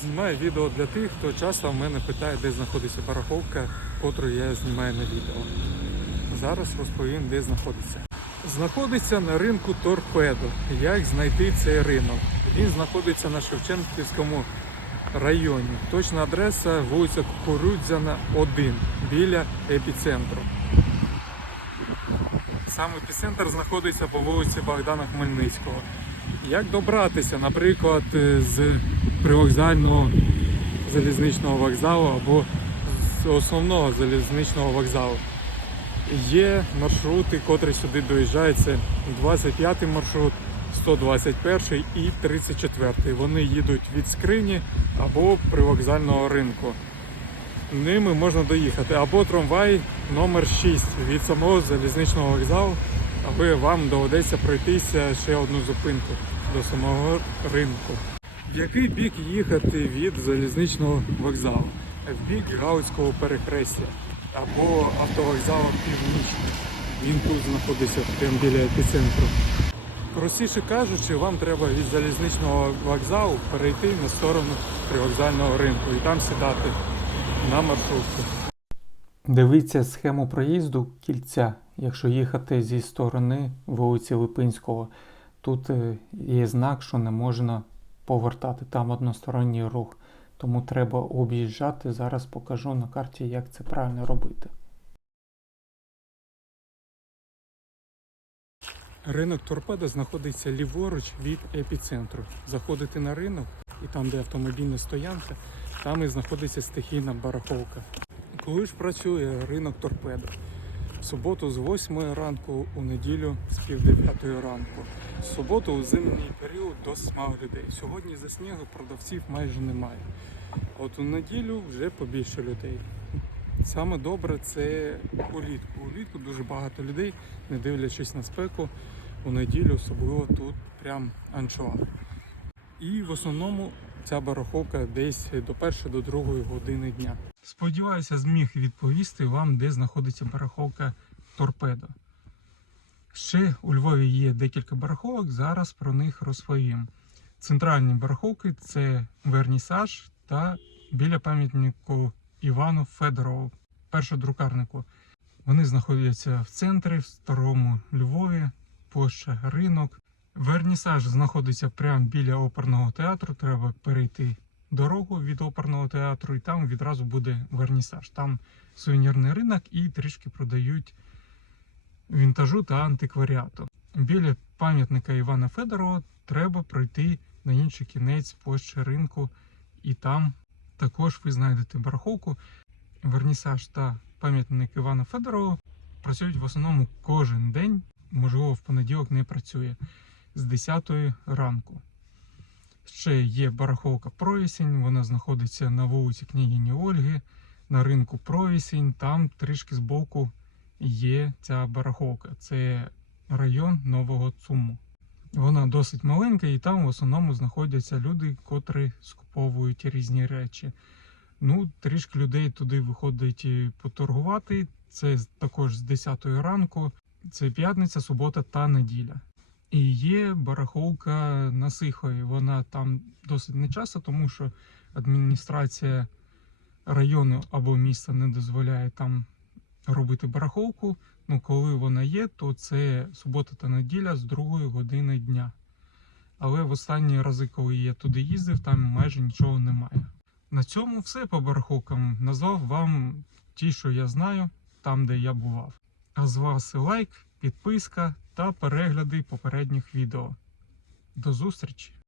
Знімаю відео для тих, хто часто в мене питає, де знаходиться бараховка, котру я знімаю на відео. Зараз розповім, де знаходиться. Знаходиться на ринку Торпедо. Як знайти цей ринок? Він знаходиться на Шевченківському районі. Точна адреса вулиця Кукурудзяна 1 біля епіцентру. Сам епіцентр знаходиться по вулиці Богдана Хмельницького. Як добратися, наприклад, е, з привокзального залізничного вокзалу або з основного залізничного вокзалу? Є маршрути, котрі сюди доїжджають. Це 25 маршрут, 121 і 34. Вони їдуть від скрині або привокзального ринку. Ними можна доїхати. Або трамвай номер 6 від самого залізничного вокзалу, аби вам доведеться пройтися ще одну зупинку до самого ринку. В який бік їхати від залізничного вокзалу? В бік Галицького перехрестя або автовокзалу Північний. Він тут знаходиться прямо біля епіцентру. Простіше кажучи, вам треба від залізничного вокзалу перейти на сторону привокзального ринку і там сідати на маршрутку. Дивіться схему проїзду кільця, якщо їхати зі сторони вулиці Липинського. Тут е, є знак, що не можна повертати, там односторонній рух. Тому треба об'їжджати. Зараз покажу на карті, як це правильно робити. Ринок Торпеда знаходиться ліворуч від епіцентру. Заходите на ринок, і там, де автомобільна стоянка, там і знаходиться стихійна бараховка. Коли ж працює ринок Торпедо? В суботу з 8 ранку, у неділю з пів 9 ранку. В суботу у зимній період досить мало людей. Сьогодні за снігу продавців майже немає. От у неділю вже побільше людей. Саме добре це улітку. Улітку дуже багато людей, не дивлячись на спеку, у неділю особливо тут прям анчоа. І в основному ця бараховка десь до першої до другої години дня. Сподіваюся, зміг відповісти вам, де знаходиться бараховка торпедо. Ще у Львові є декілька бараховок, зараз про них розповім. Центральні бараховки це Вернісаж та біля пам'ятнику Івану Федорову, першодрукарнику. Вони знаходяться в центрі, в старому Львові, площа ринок. Вернісаж знаходиться прямо біля оперного театру. Треба перейти дорогу від оперного театру, і там відразу буде вернісаж. Там сувенірний ринок і трішки продають вінтажу та антикваріату. Біля пам'ятника Івана Федорова треба пройти на інший кінець площі ринку, і там також ви знайдете бараховку. Вернісаж та пам'ятник Івана Федорова працюють в основному кожен день, можливо, в понеділок не працює з 10 ранку. Ще є бараховка Провісінь, вона знаходиться на вулиці княгині Ольги, на ринку Провісінь. Там трішки збоку є ця бараховка. Це район Нового Цуму. Вона досить маленька, і там в основному знаходяться люди, котрі скуповують різні речі. Ну, трішки людей туди виходить поторгувати. Це також з 10 ранку. Це п'ятниця, субота та неділя. І є бараховка на Сихові. Вона там досить нечасто, тому що адміністрація району або міста не дозволяє там робити бараховку. Ну, коли вона є, то це субота та неділя з другої години дня. Але в останні рази, коли я туди їздив, там майже нічого немає. На цьому все по бараховкам. Назвав вам ті, що я знаю, там, де я бував. А з вас лайк, підписка та перегляди попередніх відео. До зустрічі!